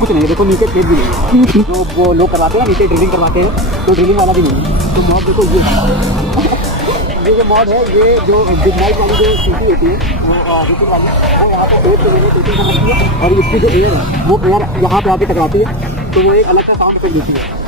कुछ नहीं, देखो नीचे खेत भी नहीं है, जो वो लोग करवाते हैं नीचे ड्रिलिंग करवाते हैं, तो ड्रिलिंग वाला भी नहीं है। तो मॉड देखो ये जो मॉड है, ये जो डिग्नाइट वाली जो सीटी होती है वो हीटिंग वाली, वो यहाँ पे खेत के लिए हीटिंग कर रखती है, और इसकी जो एयर है वो एयर यहाँ पे आके टकराती है, तो वो एक अलग सा साउंड इफेक्ट देती है।